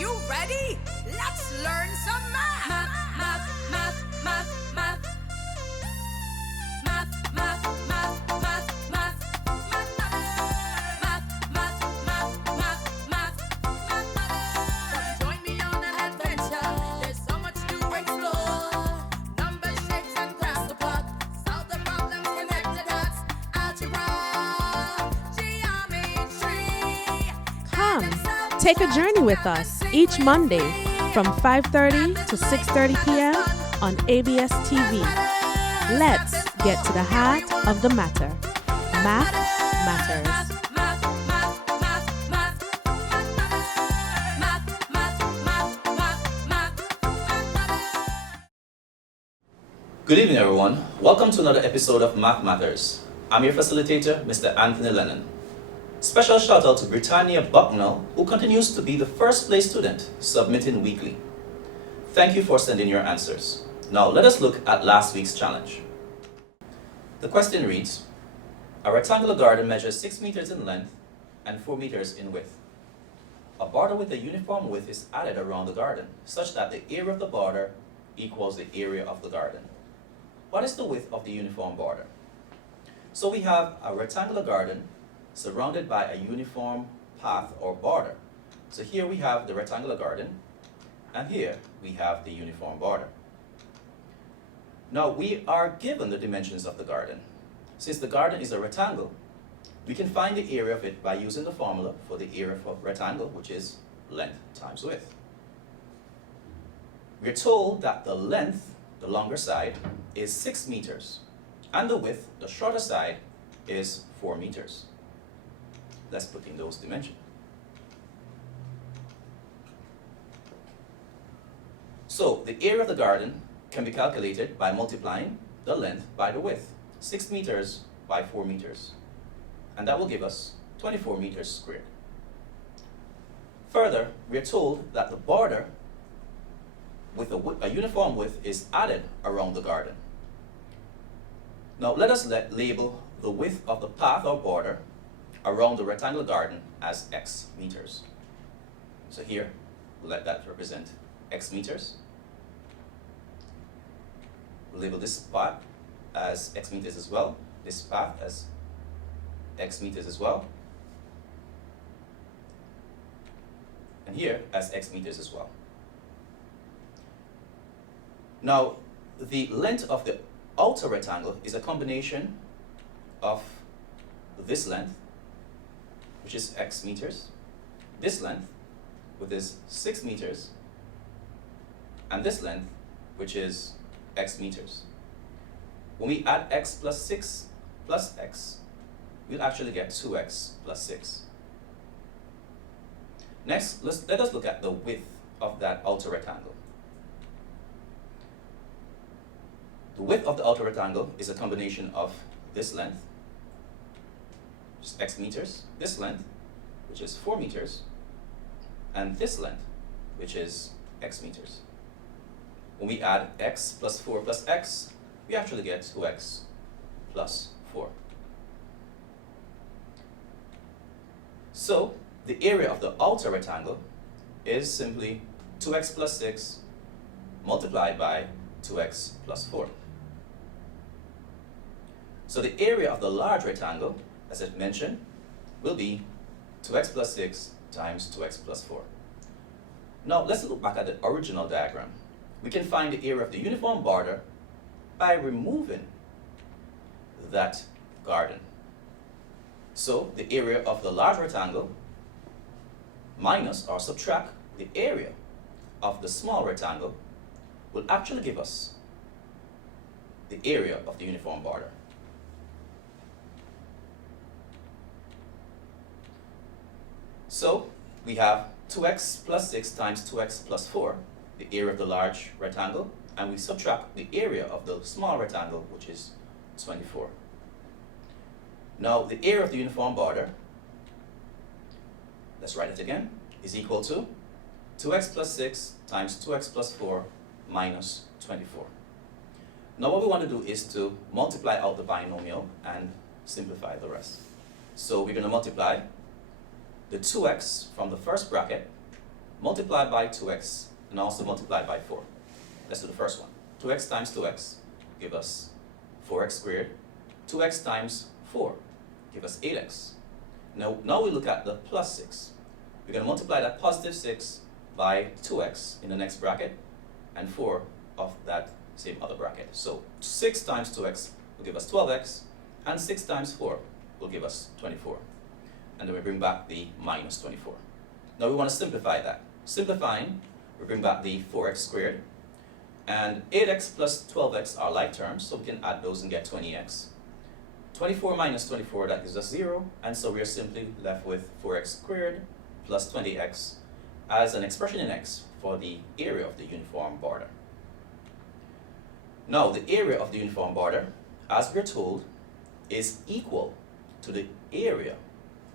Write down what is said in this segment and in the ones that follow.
You ready? Let's learn some math. Math, math, math, math, math. Math, math, math, math, math. Math, math, math, math, math. Come join me on an adventure. There's so much to explore. Numbers, shapes, and graphs to plot. Solve the problems, connect the dots. Algebra, geometry. Come, take a journey with us each Monday from 5:30 to 6:30 p.m. on ABS TV. Let's get to the heart of the matter. Math matters. Math, math, math, math. Math, math, math, math. Good evening, everyone. Welcome to another episode of Math Matters. I'm your facilitator, Mr. Anthony Lennon. Special shout out to Britannia Bucknell, who continues to be the first place student submitting weekly. Thank you for sending your answers. Now let us look at last week's challenge. The question reads, a rectangular garden measures 6 meters in length and 4 meters in width. A border with a uniform width is added around the garden, such that the area of the border equals the area of the garden. What is the width of the uniform border? So we have a rectangular garden surrounded by a uniform path or border. So here we have the rectangular garden, and here we have the uniform border. Now we are given the dimensions of the garden. Since the garden is a rectangle, we can find the area of it by using the formula for the area of a rectangle, which is length times width. We're told that the length, the longer side, is 6 meters, and the width, the shorter side, is 4 meters. Let's put in those dimensions. So the area of the garden can be calculated by multiplying the length by the width, 6 meters by 4 meters. And that will give us 24 meters squared. Further, we are told that the border with a uniform width is added around the garden. Now let us label the width of the path or border around the rectangular garden as x meters. So here, we'll let that represent x meters. We'll label this part as x meters as well, this path as x meters as well, and here as x meters as well. Now, the length of the outer rectangle is a combination of this length, which is x meters, this length, which is 6 meters, and this length, which is x meters. When we add x plus 6 plus x, we'll actually get 2x plus 6. Next, let us look at the width of that outer rectangle. The width of the outer rectangle is a combination of this length, which is x meters, this length, which is 4 meters, and this length, which is x meters. When we add x plus 4 plus x, we actually get 2x plus 4. So the area of the outer rectangle is simply 2x plus 6 multiplied by 2x plus 4. So the area of the large rectangle, as I mentioned, will be 2x plus 6 times 2x plus 4. Now let's look back at the original diagram. We can find the area of the uniform border by removing that garden. So the area of the large rectangle minus or subtract the area of the small rectangle will actually give us the area of the uniform border. So we have 2x plus 6 times 2x plus 4, the area of the large rectangle, and we subtract the area of the small rectangle, which is 24. Now the area of the uniform border, let's write it again, is equal to 2x plus 6 times 2x plus 4 minus 24. Now what we want to do is to multiply out the binomial and simplify the rest. So we're going to multiply the 2x from the first bracket multiplied by 2x, and also multiplied by 4. Let's do the first one. 2x times 2x give us 4x squared. 2x times 4 give us 8x. Now we look at the plus 6. We're going to multiply that positive 6 by 2x in the next bracket and 4 of that same other bracket. So 6 times 2x will give us 12x, and 6 times 4 will give us 24. And then we bring back the minus 24. Now we want to simplify that. Simplifying, we bring back the 4x squared, and 8x plus 12x are like terms, so we can add those and get 20x. 24 minus 24, that gives us 0, and so we are simply left with 4x squared plus 20x as an expression in x for the area of the uniform border. Now, the area of the uniform border, as we're told, is equal to the area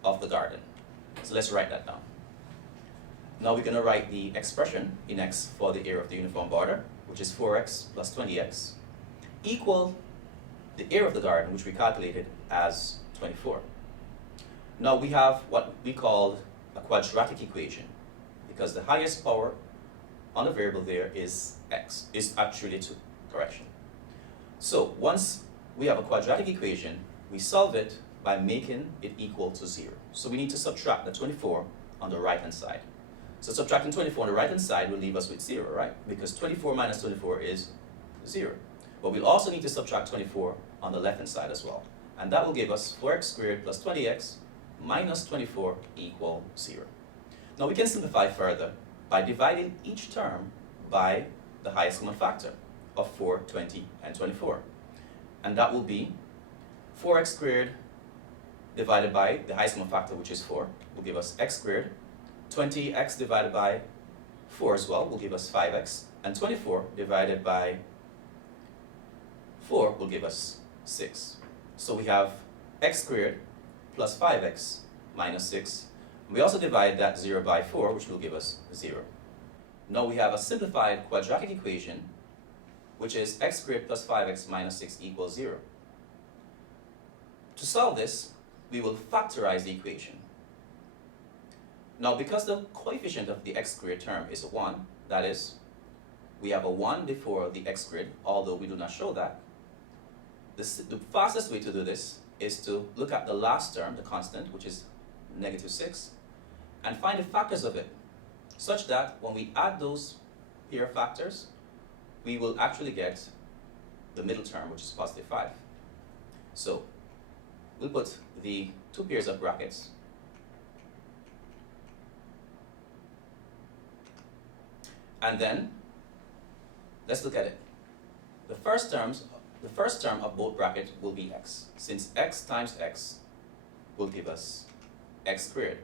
of the garden. So let's write that down. Now we're going to write the expression in x for the area of the uniform border, which is 4x plus 20x, equal the area of the garden, which we calculated as 24. Now we have what we call a quadratic equation, because the highest power on the variable there is x, is actually 2, correction. So once we have a quadratic equation, we solve it by making it equal to 0. So we need to subtract the 24 on the right hand side. So subtracting 24 on the right hand side will leave us with 0, right? Because 24 minus 24 is 0. But we'll also need to subtract 24 on the left hand side as well. And that will give us 4x squared plus 20x minus 24 equal 0. Now we can simplify further by dividing each term by the highest common factor of 4, 20, and 24. And that will be 4x squared divided by the highest common factor, which is 4, will give us x squared. 20x divided by 4 as well will give us 5x. And 24 divided by 4 will give us 6. So we have x squared plus 5x minus 6. We also divide that 0 by 4, which will give us 0. Now we have a simplified quadratic equation, which is x squared plus 5x minus 6 equals 0. To solve this, we will factorize the equation. Now, because the coefficient of the x squared term is 1, that is, we have a 1 before the x squared, although we do not show that, the fastest way to do this is to look at the last term, the constant, which is negative 6, and find the factors of it, such that when we add those pair factors, we will actually get the middle term, which is positive 5. So we'll put the two pairs of brackets, and then let's look at it. The first term of both brackets will be x, since x times x will give us x squared.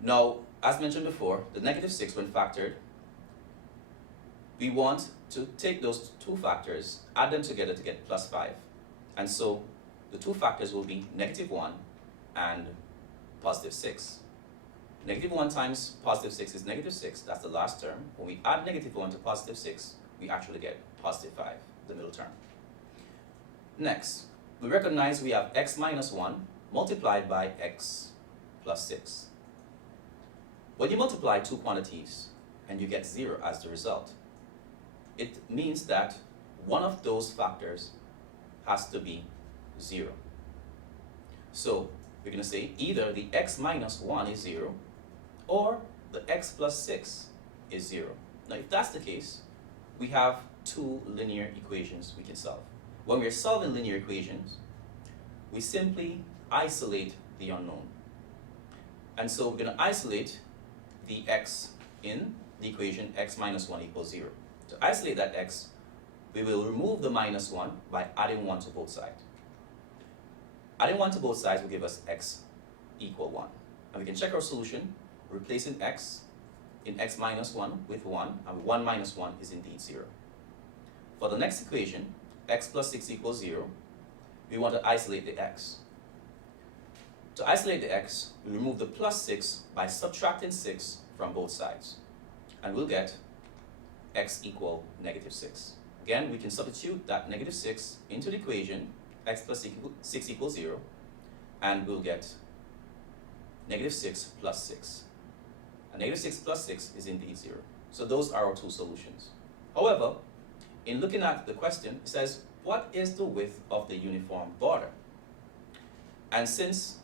Now, as mentioned before, the negative 6, when factored, we want to take those two factors, add them together to get plus 5. And so the two factors will be negative 1 and positive 6. Negative 1 times positive 6 is negative 6. That's the last term. When we add negative 1 to positive 6, we actually get positive 5, the middle term. Next, we recognize we have x minus 1 multiplied by x plus 6. When you multiply two quantities and you get 0 as the result, it means that one of those factors has to be 0. So we're going to say either the x minus 1 is 0 or the x plus 6 is 0. Now, if that's the case, we have two linear equations we can solve. When we're solving linear equations, we simply isolate the unknown. And so we're going to isolate the x in the equation x minus 1 equals 0. To isolate that x, we will remove the minus 1 by adding 1 to both sides. Adding 1 to both sides will give us x equal 1. And we can check our solution, replacing x in x minus 1 with 1, and 1 minus 1 is indeed 0. For the next equation, x plus 6 equals 0, we want to isolate the x. To isolate the x, we remove the plus 6 by subtracting 6 from both sides, and we'll get x equal negative 6. Again, we can substitute that negative 6 into the equation, x plus 6 equals 0, and we'll get negative 6 plus 6. and negative 6 plus 6 is indeed 0. So those are our two solutions. However, in looking at the question, it says, what is the width of the uniform border? And since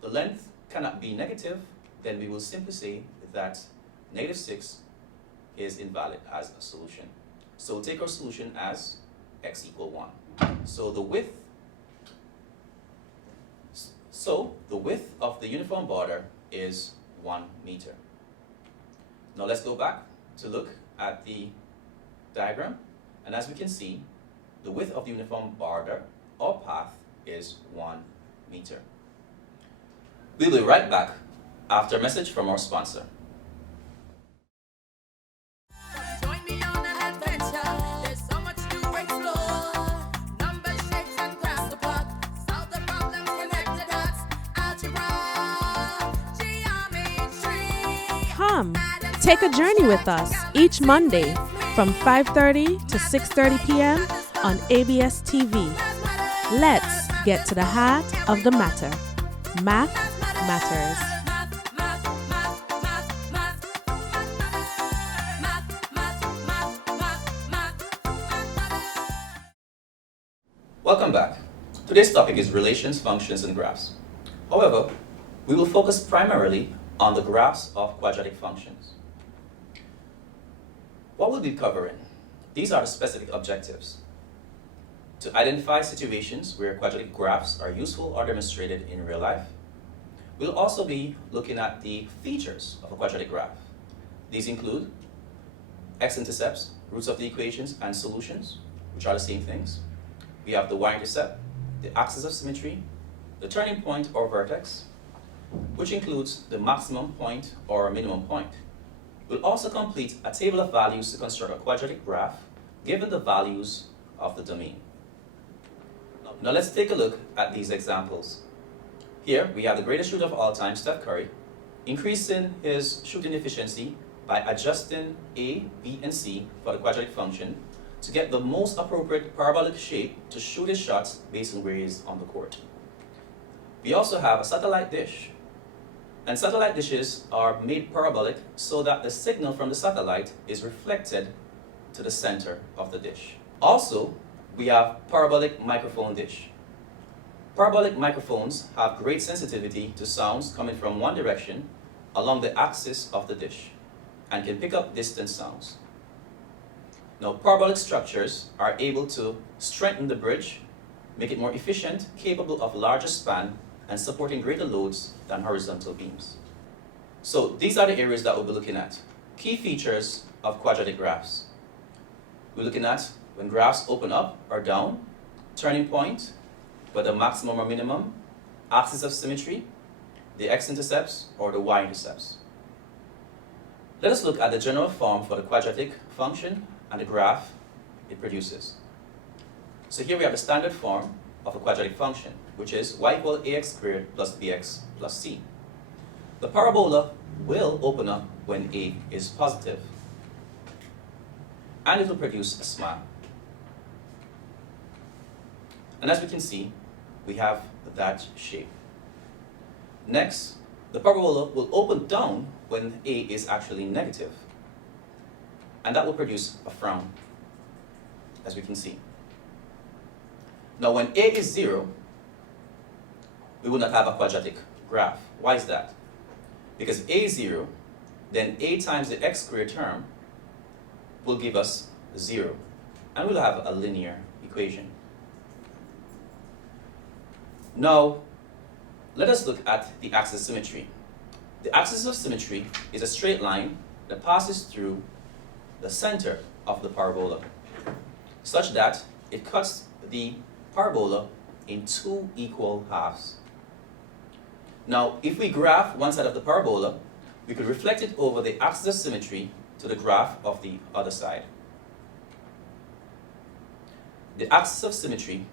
the length cannot be negative, then we will simply say that negative 6 is invalid as a solution. So we'll take our solution as x equal 1. So the width of the uniform border is 1 meter. Now let's go back to look at the diagram, and as we can see, the width of the uniform border or path is 1 meter. We'll be right back after a message from our sponsor. Join me on an adventure. There's so much to explore. Numbers, shapes, and graphs to plot. Solve the problems, connect the dots. Algebra, geometry. Come, take a journey with us each Monday from 5:30 to 6:30 p.m. on ABS TV. Let's get to the heart of the matter. Math matters. Welcome back. Today's topic is relations, functions, and graphs. However, we will focus primarily on the graphs of quadratic functions. What we'll be covering? These are the specific objectives. To identify situations where quadratic graphs are useful or demonstrated in real life. We'll also be looking at the features of a quadratic graph. These include x-intercepts, roots of the equations, and solutions, which are the same things. We have the y-intercept, the axis of symmetry, the turning point or vertex, which includes the maximum point or minimum point. We'll also complete a table of values to construct a quadratic graph given the values of the domain. Now let's take a look at these examples. Here we have the greatest shooter of all time, Steph Curry, increasing his shooting efficiency by adjusting A, B, and C for the quadratic function to get the most appropriate parabolic shape to shoot his shots based on where he is on the court. We also have a satellite dish. And satellite dishes are made parabolic so that the signal from the satellite is reflected to the center of the dish. Also, we have parabolic microphone dish. Parabolic microphones have great sensitivity to sounds coming from one direction along the axis of the dish and can pick up distant sounds. Now, parabolic structures are able to strengthen the bridge, make it more efficient, capable of larger span, and supporting greater loads than horizontal beams. So these are the areas that we'll be looking at. Key features of quadratic graphs. We're looking at when graphs open up or down, turning point, whether maximum or minimum, axis of symmetry, the x-intercepts or the y-intercepts. Let us look at the general form for the quadratic function and the graph it produces. So here we have the standard form of a quadratic function, which is y equals ax squared plus bx plus c. The parabola will open up when a is positive, and it will produce a smile. And as we can see, we have that shape. Next, the parabola will open down when a is actually negative, and that will produce a frown, as we can see. Now, when a is 0, we will not have a quadratic graph. Why is that? Because a is 0, then a times the x squared term will give us 0, and we'll have a linear equation. Now, let us look at the axis of symmetry. The axis of symmetry is a straight line that passes through the center of the parabola, such that it cuts the parabola in 2 equal halves. Now, if we graph one side of the parabola, we could reflect it over the axis of symmetry to the graph of the other side. The axis of symmetry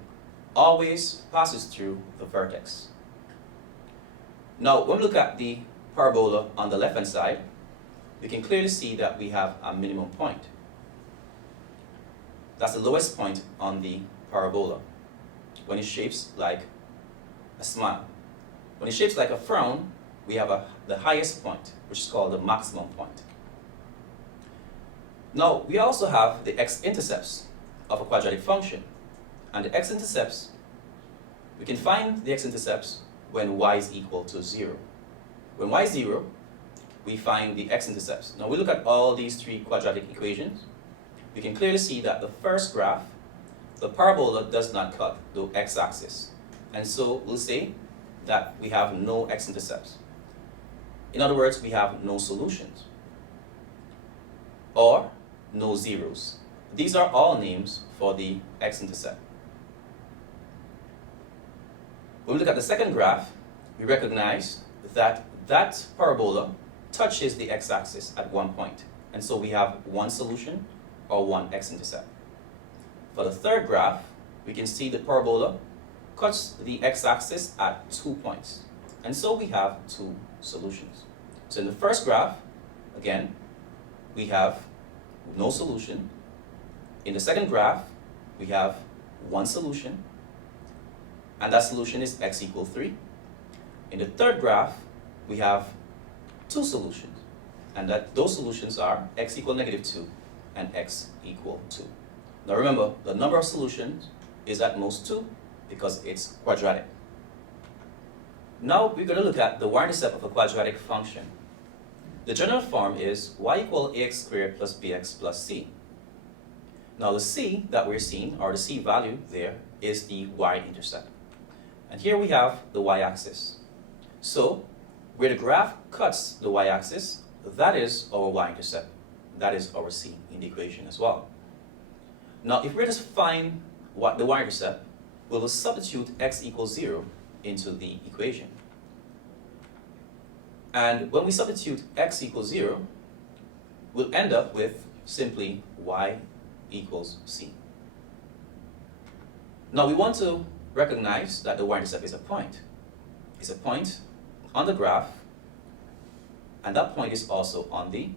always passes through the vertex. Now, when we look at the parabola on the left-hand side, we can clearly see that we have a minimum point. That's the lowest point on the parabola when it shapes like a smile. When it shapes like a frown, we have the highest point, which is called the maximum point. Now, we also have the x-intercepts of a quadratic function. And the x-intercepts, we can find the x-intercepts when y is equal to 0. When y is 0, we find the x-intercepts. Now, we look at all these three quadratic equations. We can clearly see that the first graph, the parabola does not cut the x-axis. And so we'll say that we have no x-intercepts. In other words, we have no solutions or no zeros. These are all names for the x-intercept. When we look at the second graph, we recognize that that parabola touches the x-axis at one point. And so we have one solution or one x-intercept. For the third graph, we can see the parabola cuts the x-axis at 2 points. And so we have two solutions. So in the first graph, again, we have no solution. In the second graph, we have one solution, and that solution is x equals 3. In the third graph, we have two solutions, and those solutions are x equals -2 and x equals 2. Now remember, the number of solutions is at most 2 because it's quadratic. Now we're going to look at the y-intercept of a quadratic function. The general form is y equals ax squared plus bx plus c. Now the c that we're seeing, or the c value there, is the y-intercept. And here we have the y-axis. So where the graph cuts the y-axis, that is our y-intercept. That is our c in the equation as well. Now if we're to find what the y-intercept, we will substitute x equals 0 into the equation. And when we substitute x equals 0, we'll end up with simply y equals c. Now we want to recognize that the y-intercept is a point. It's a point on the graph, and that point is also on the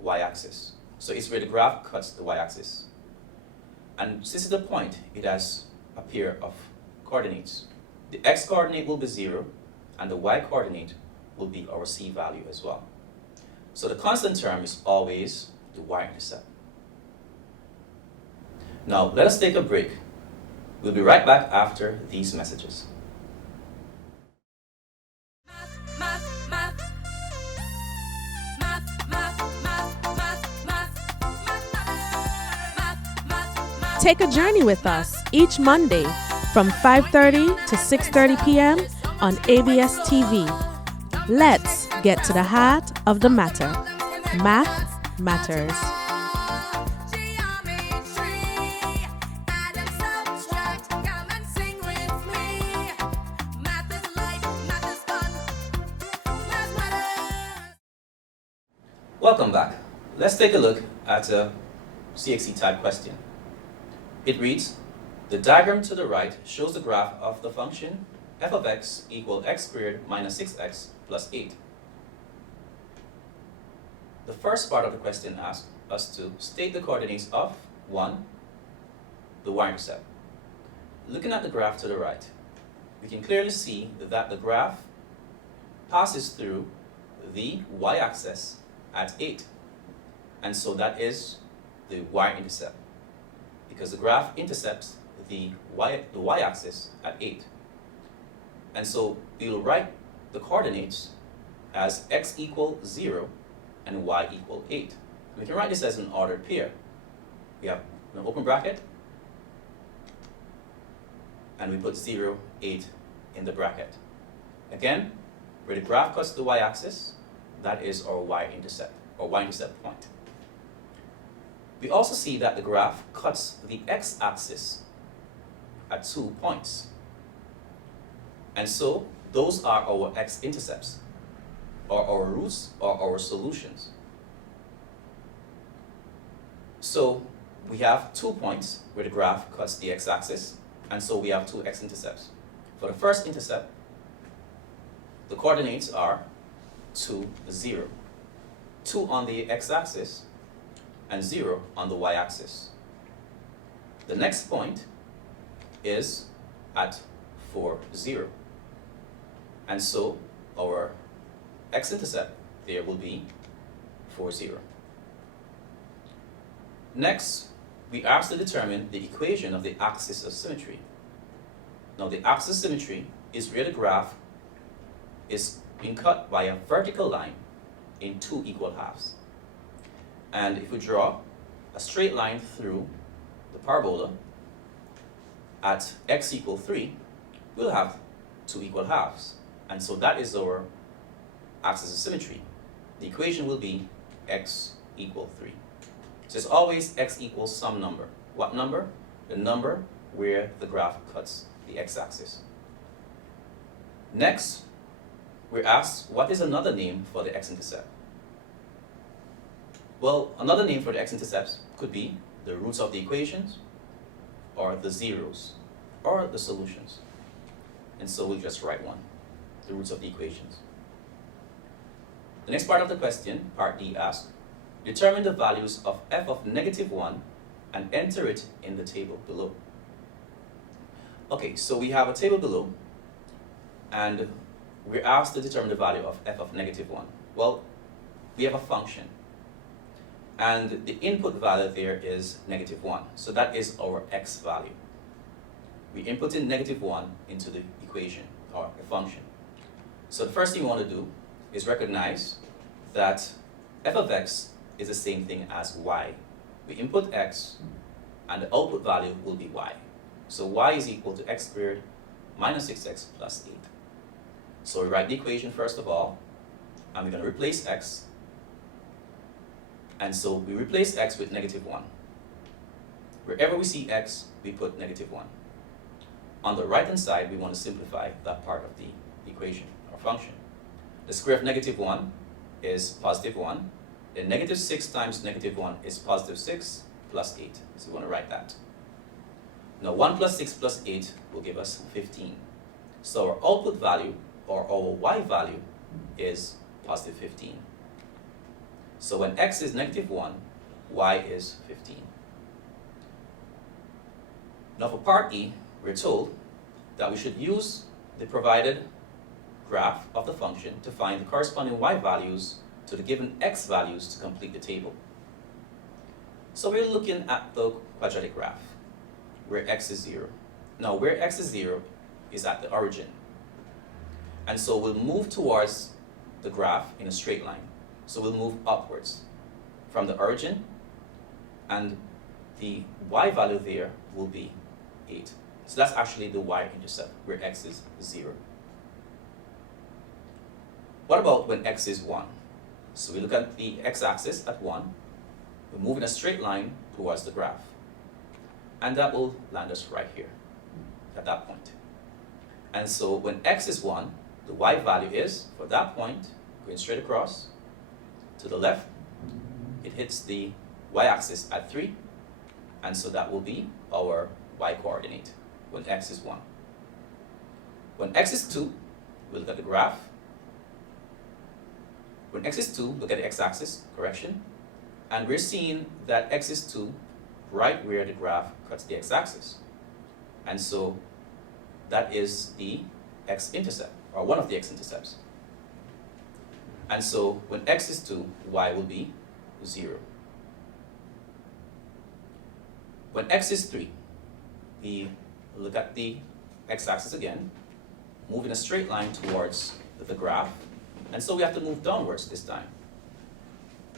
y-axis. So it's where the graph cuts the y-axis. And since it's a point, it has a pair of coordinates. The x-coordinate will be 0, and the y-coordinate will be our c value as well. So the constant term is always the y-intercept. Now let us take a break. We'll be right back after these messages. Take a journey with us each Monday from 5:30 to 6:30 p.m. on ABS TV. Let's get to the heart of the matter. Math matters. Welcome back. Let's take a look at a CXC type question. It reads, the diagram to the right shows the graph of the function f of x equals x squared minus 6x plus 8. The first part of the question asks us to state the coordinates of 1, the y-intercept. Looking at the graph to the right, we can clearly see that the graph passes through the y-axis at 8. And so that is the y-intercept, because the graph intercepts the y-axis at 8. And so we will write the coordinates as x equals 0 and y equals 8. And we can write this as an ordered pair. We have an open bracket, and we put 0, 8 in the bracket. Again, where the graph cuts the y-axis, that is our y-intercept, or y-intercept point. We also see that the graph cuts the x-axis at 2 points. And so those are our x-intercepts, or our roots, or our solutions. So we have 2 points where the graph cuts the x-axis, and so we have 2 x-intercepts. For the first intercept, the coordinates are 2, 0. 2 on the x-axis and 0 on the y-axis. The next point is at 4, 0. And so our x-intercept there will be 4, 0. Next, we are asked to determine the equation of the axis of symmetry. Now, the axis of symmetry is where the graph is being cut by a vertical line in 2 equal halves. And if we draw a straight line through the parabola at x equal 3, we'll have 2 equal halves. And so that is our axis of symmetry. The equation will be x equal 3. So it's always x equals some number. What number? The number where the graph cuts the x-axis. Next, we're asked, what is another name for the x-intercept? Well, another name for the x-intercepts could be the roots of the equations, or the zeros, or the solutions. And so we'll just write one, the roots of the equations. The next part of the question, part D, asks, determine the values of f of -1 and enter it in the table below. Okay, so we have a table below, and we're asked to determine the value of f of -1. Well, we have a function, and the input value there is -1. So that is our x value. We input in -1 into the equation, or the function. So the first thing we want to do is recognize that f of x is the same thing as y. We input x, and the output value will be y. So y is equal to x squared minus 6x plus 8. So we write the equation first of all, and we're going to replace x. And so we replace x with -1. Wherever we see x, we put -1. On the right-hand side, we want to simplify that part of the equation, or function. The square of -1 is +1. Then -6 times -1 is +6 plus 8. So we want to write that. Now 1 plus 6 plus 8 will give us 15. So our output value, or our y value, is +15. So when x is -1, y is 15. Now for part E, we're told that we should use the provided graph of the function to find the corresponding y values to the given x values to complete the table. So we're looking at the quadratic graph, where x is 0. Now where x is 0 is at the origin. And so we'll move towards the graph in a straight line. So we'll move upwards from the origin, and the y value there will be 8. So that's actually the y-intercept, where x is 0. What about when x is 1? So we look at the x-axis at 1. We move in a straight line towards the graph. And that will land us right here, at that point. And so when x is 1, the y value is, for that point, going straight across, to the left, it hits the y-axis at 3, and so that will be our y-coordinate when x is 1. When x is 2, we look at the graph. When x is 2, look at the x-axis, correction, and we're seeing that x is 2 right where the graph cuts the x-axis. And so that is the x-intercept, or one of the x-intercepts. And so when x is 2, y will be 0. When x is 3, we look at the x-axis again, move in a straight line towards the graph, and so we have to move downwards this time.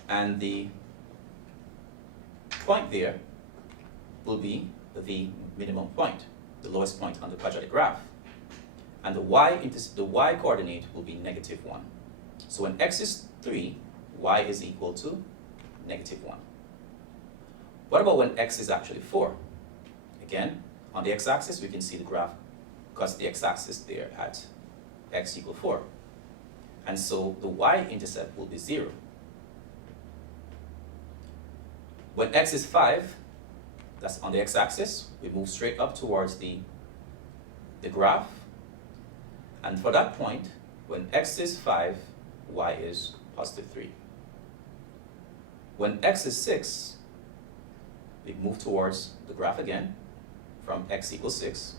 And the point there will be the minimum point, the lowest point on the quadratic graph. And the y coordinate will be -1. So when x is 3, y is equal to -1. What about when x is actually 4? Again, on the x-axis, we can see the graph cuts the x-axis there at x equal 4. And so the y-intercept will be 0. When x is 5, that's on the x-axis, we move straight up towards the graph. And for that point, when x is 5, y is +3. When x is 6, we move towards the graph again from x equals 6.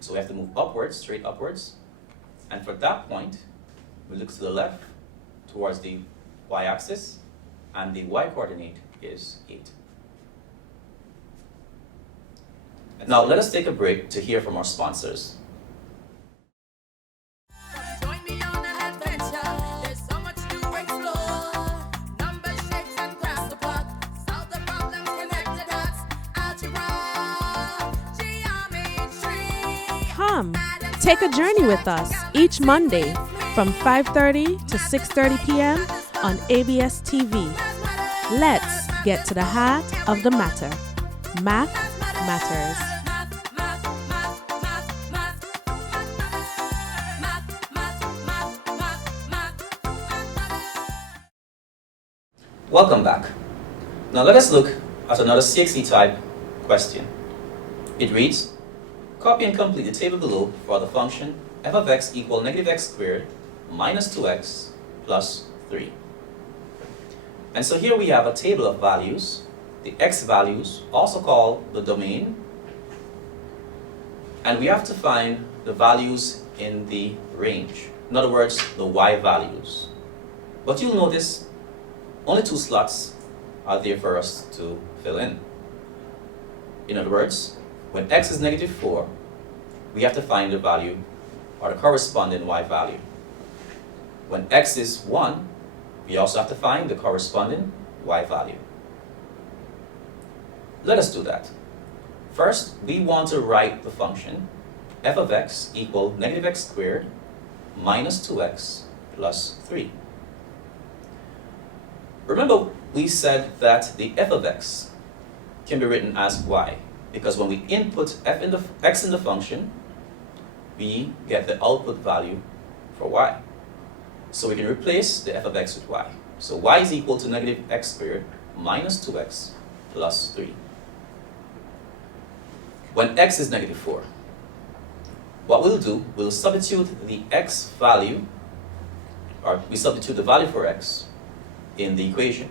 So we have to move upwards, straight upwards. And for that point, we look to the left, towards the y-axis, and the y-coordinate is 8. Now let us take a break to hear from our sponsors. Join me on an adventure. There's so much to explore. Numbers, shapes, and graphs to plot. Solve the problems, connect the dots. Algebra, geometry. Come, take a journey with us each Monday from 5:30 to 6:30 p.m. on ABS TV. Let's get to the heart of the matter. Math matters. Welcome back. Now let us look at another CXC type question. It reads, copy and complete the table below for the function f of x equal negative x squared minus 2x plus 3. And so here we have a table of values, the x values, also called the domain, and we have to find the values in the range. In other words, the y values. But you'll notice only 2 slots are there for us to fill in. In other words, when x is negative 4, we have to find the value or the corresponding y value. When x is 1, we also have to find the corresponding y value. Let us do that. First, we want to write the function f of x equal negative x squared minus 2x plus 3. Remember, we said that the f of x can be written as y, because when we input x in the function, we get the output value for y. So we can replace the f of x with y. So y is equal to negative x squared minus 2x plus 3. When x is negative 4, what we'll do, we'll substitute the x value, or we substitute the value for x in the equation.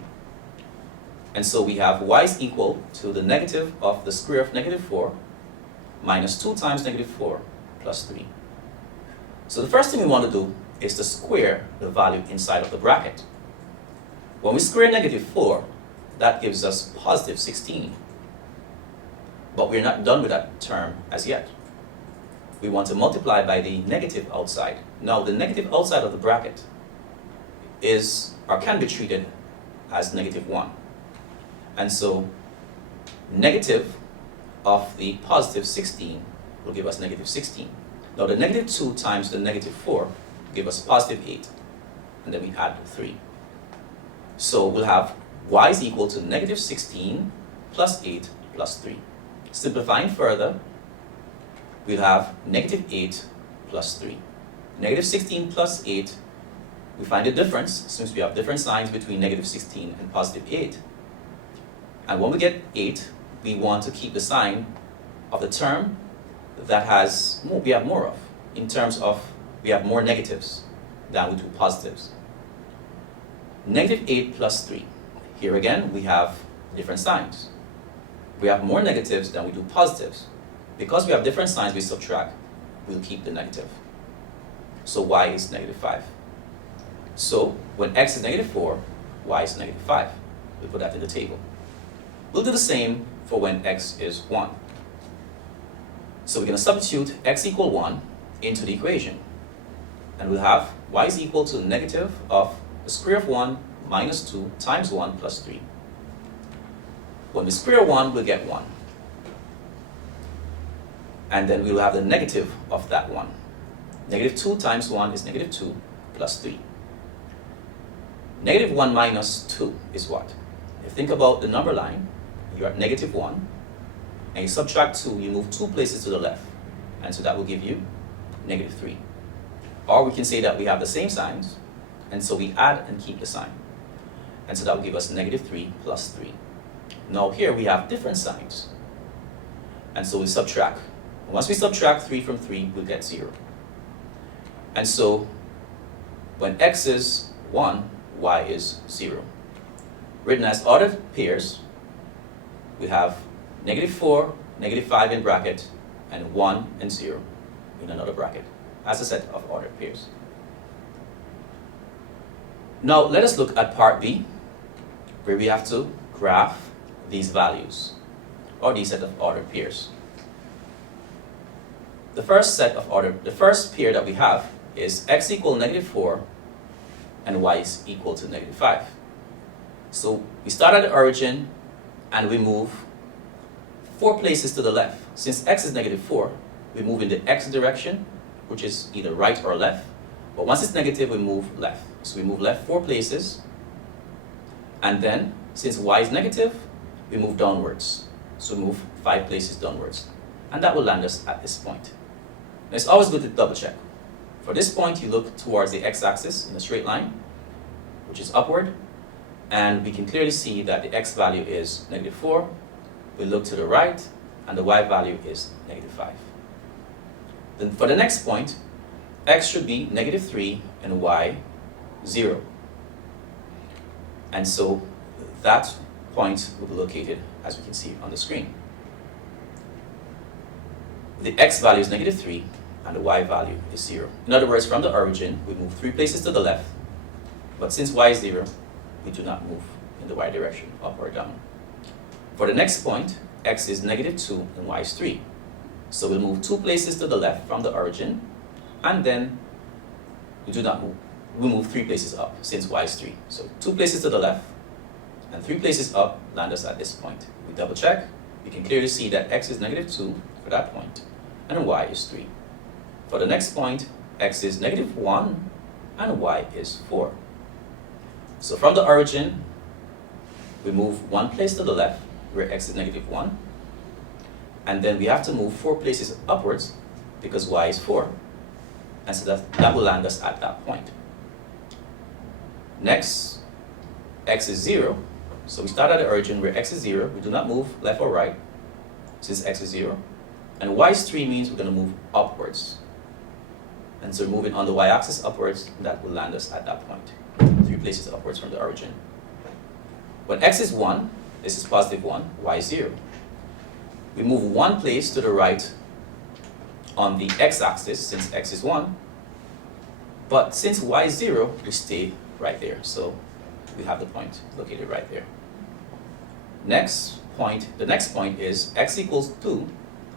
And so we have y is equal to the negative of the square of negative 4 minus 2 times negative 4 plus 3. So the first thing we want to do is to square the value inside of the bracket. When we square negative 4, that gives us positive 16. But we're not done with that term as yet. We want to multiply by the negative outside. Now the negative outside of the bracket is, or can be treated as negative 1. And so negative of the positive 16 will give us negative 16. Now the negative 2 times the negative 4 will give us positive 8. And then we add 3. So we'll have y is equal to negative 16 plus 8 plus 3. Simplifying further, we'll have negative 8 plus 3. Negative 16 plus 8, we find the difference since we have different signs between negative 16 and positive 8. And when we get 8, we want to keep the sign of the term that has more, we have more of, in terms of we have more negatives than we do positives. Negative 8 plus 3. Here again, we have different signs. We have more negatives than we do positives. Because we have different signs we subtract, we'll keep the negative. So y is negative 5. So when x is negative 4, y is negative 5. We'll put that in the table. We'll do the same for when x is 1. So we're going to substitute x equal 1 into the equation. And we'll have y is equal to the negative of the square of 1 minus 2 times 1 plus 3. When we square 1, we'll get 1. And then we'll have the negative of that 1. Negative 2 times 1 is negative 2 plus 3. Negative 1 minus 2 is what? If you think about the number line, you're at negative 1, and you subtract 2, you move 2 places to the left. And so that will give you negative 3. Or we can say that we have the same signs, and so we add and keep the sign. And so that will give us negative 3 plus 3. Now here we have different signs. And so we subtract. Once we subtract 3 from 3, we'll get 0. And so when x is 1, y is 0. Written as ordered pairs, we have negative 4, negative 5 in bracket, and 1 and 0 in another bracket, as a set of ordered pairs. Now let us look at part B, where we have to graph these values, or these set of ordered pairs. The first pair that we have is x equal -4 and y is equal to -5. So we start at the origin and we move 4 places to the left. Since x is -4, we move in the x direction, which is either right or left. But once it's negative, we move left. So we move left 4 places. And then, since y is negative, we move downwards. So we move 5 places downwards. And that will land us at this point. Now it's always good to double check. For this point, you look towards the x-axis in a straight line, which is upward. And we can clearly see that the x value is -4. We look to the right, and the y value is -5. Then for the next point, x should be -3 and y 0. And so that point will be located, as we can see on the screen. The x value is -3 and the y value is 0. In other words, from the origin, we move 3 places to the left, but since y is 0, we do not move in the y direction, up or down. For the next point, x is -2 and y is 3. So we'll move 2 places to the left from the origin, and then we do not move. We move 3 places up, since y is 3. So 2 places to the left, and 3 places up land us at this point. We double check, we can clearly see that x is -2 for that point, and y is 3. For the next point, x is -1, and y is 4. So from the origin, we move 1 place to the left, where x is -1, and then we have to move 4 places upwards, because y is 4, and so that will land us at that point. Next, x is 0, so we start at the origin where x is 0, we do not move left or right, since x is 0, and y is 3 means we're going to move upwards. And so moving on the y-axis upwards, that will land us at that point, 3 places upwards from the origin. When x is 1, this is +1, y is 0. We move 1 place to the right on the x-axis, since x is 1, but since y is 0, we stay right there. So we have the point located right there. The next point is x equals 2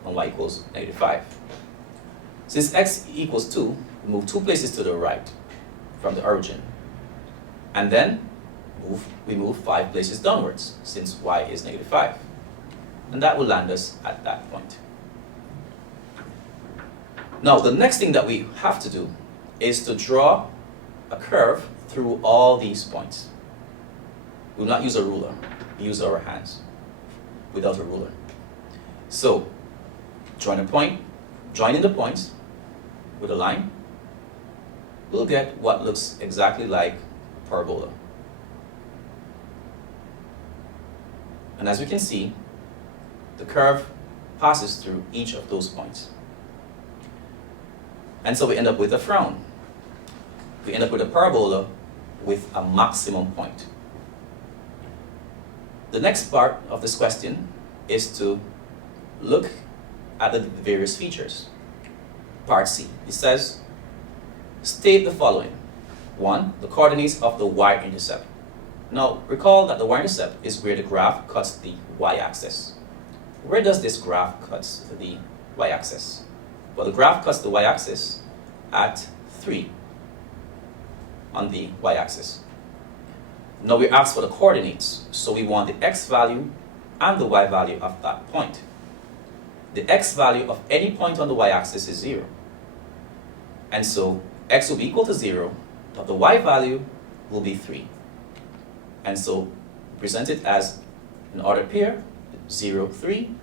and y equals -5. Since x equals 2, we move 2 places to the right from the origin. And then we move 5 places downwards, since y is -5. And that will land us at that point. Now, the next thing that we have to do is to draw a curve through all these points. We will not use a ruler, we use our hands without a ruler. So, joining the points with a line, we'll get what looks exactly like a parabola. And as we can see, the curve passes through each of those points. And so we end up with a frown. We end up with a parabola with a maximum point. The next part of this question is to look at the various features. Part C, it says, state the following. 1, the coordinates of the y-intercept. Now, recall that the y-intercept is where the graph cuts the y-axis. Where does this graph cut the y-axis? Well, the graph cuts the y-axis at 3 on the y-axis. Now we asked for the coordinates, so we want the x value and the y value of that point. The x value of any point on the y-axis is 0. And so x will be equal to 0, but the y value will be 3. And so present it as an ordered pair, 0, 3,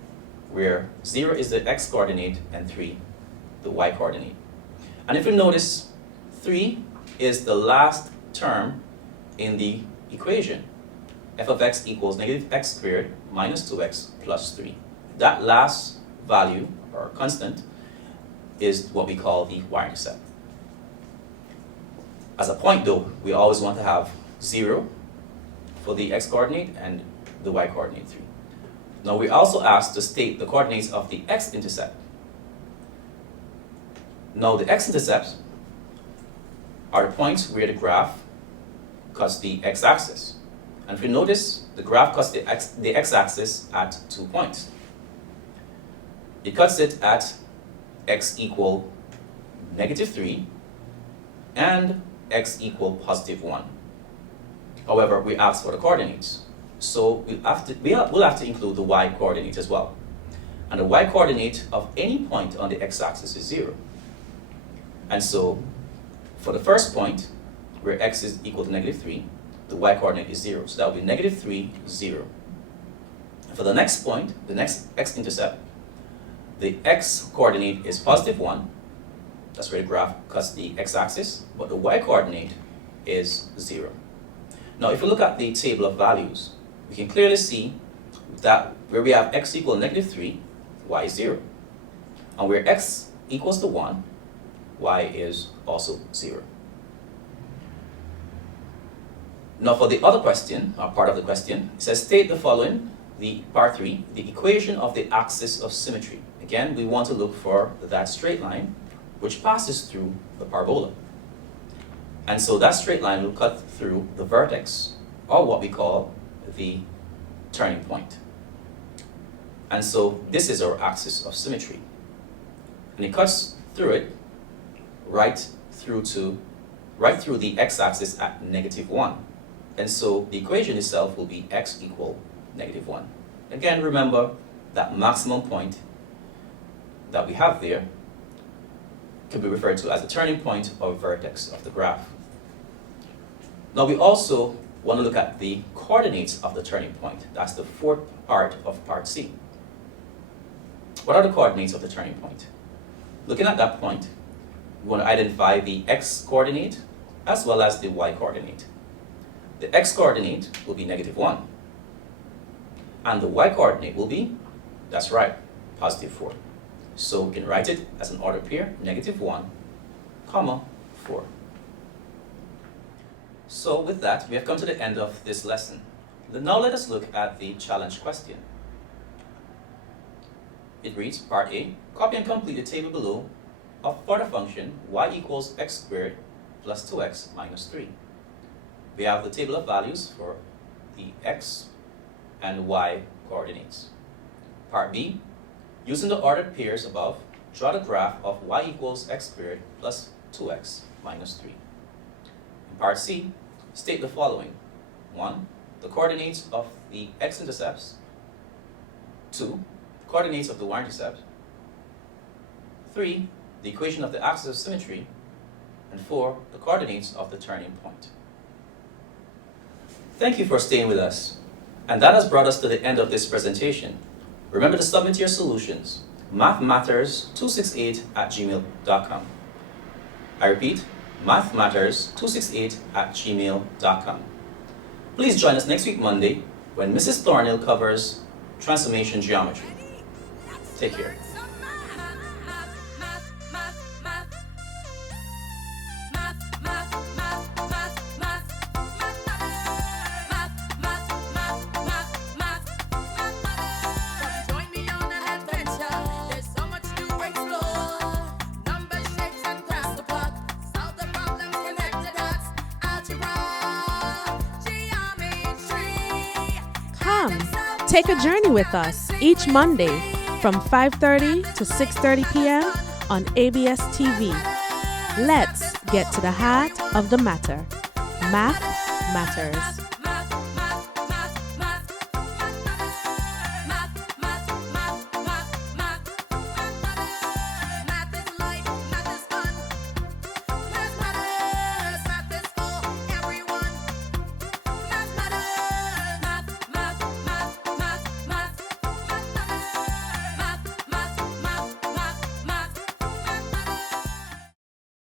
where 0 is the x coordinate and 3 the y coordinate. And if you notice, 3 is the last term in the equation. F of x equals -x² minus 2x plus 3. That last value, or constant, is what we call the y-intercept. As a point though, we always want to have 0 for the x coordinate and the y coordinate 3. Now we also asked to state the coordinates of the x-intercept. Now the x-intercepts are the points where the graph cuts the x-axis. And if you notice, the graph cuts the x-axis at 2 points. It cuts it at x equal -3 and x equal +1. However, we asked for the coordinates, so we'll have to include the y coordinate as well. And the y coordinate of any point on the x-axis is 0. And so, for the first point, where x is equal to -3, the y coordinate is 0. So that will be -3, 0. And for the next point, the next x-intercept, the x coordinate is +1. That's where the graph cuts the x-axis, but the y coordinate is 0. Now, if we look at the table of values, we can clearly see that where we have x equal -3, y is 0. And where x equals to 1, y is also 0. Now, for the other question, or part of the question, it says state the following, the part 3, the equation of the axis of symmetry. Again, we want to look for that straight line which passes through the parabola. And so that straight line will cut through the vertex, or what we call the turning point. And so this is our axis of symmetry. And it cuts through it right through the x-axis at -1. And so the equation itself will be x equal -1. Again, remember that maximum point that we have there can be referred to as the turning point or vertex of the graph. Now we also want to look at the coordinates of the turning point. That's the fourth part of part C. What are the coordinates of the turning point? Looking at that point, we want to identify the x coordinate as well as the y coordinate. The x coordinate will be -1. And the y coordinate will be, that's right, +4. So we can write it as an ordered pair, -1, 4. So with that, we have come to the end of this lesson. Now let us look at the challenge question. It reads, part A, copy and complete the table below for the function y equals x squared plus 2x minus 3. We have the table of values for the x and y coordinates. Part B, using the ordered pairs above, draw the graph of y equals x squared plus 2x minus 3. In part C, state the following. 1. The coordinates of the x-intercepts. 2. Coordinates of the y-intercept. 3. The equation of the axis of symmetry. And 4. The coordinates of the turning point. Thank you for staying with us. And that has brought us to the end of this presentation. Remember to submit your solutions, mathmatters268@gmail.com. I repeat, mathmatters268@gmail.com. Please join us next week Monday when Mrs. Thornhill covers transformation geometry. Take care. Come, take a journey with us each Monday from 5:30 to 6:30 p.m. on ABS TV. Let's get to the heart of the matter. Math matters.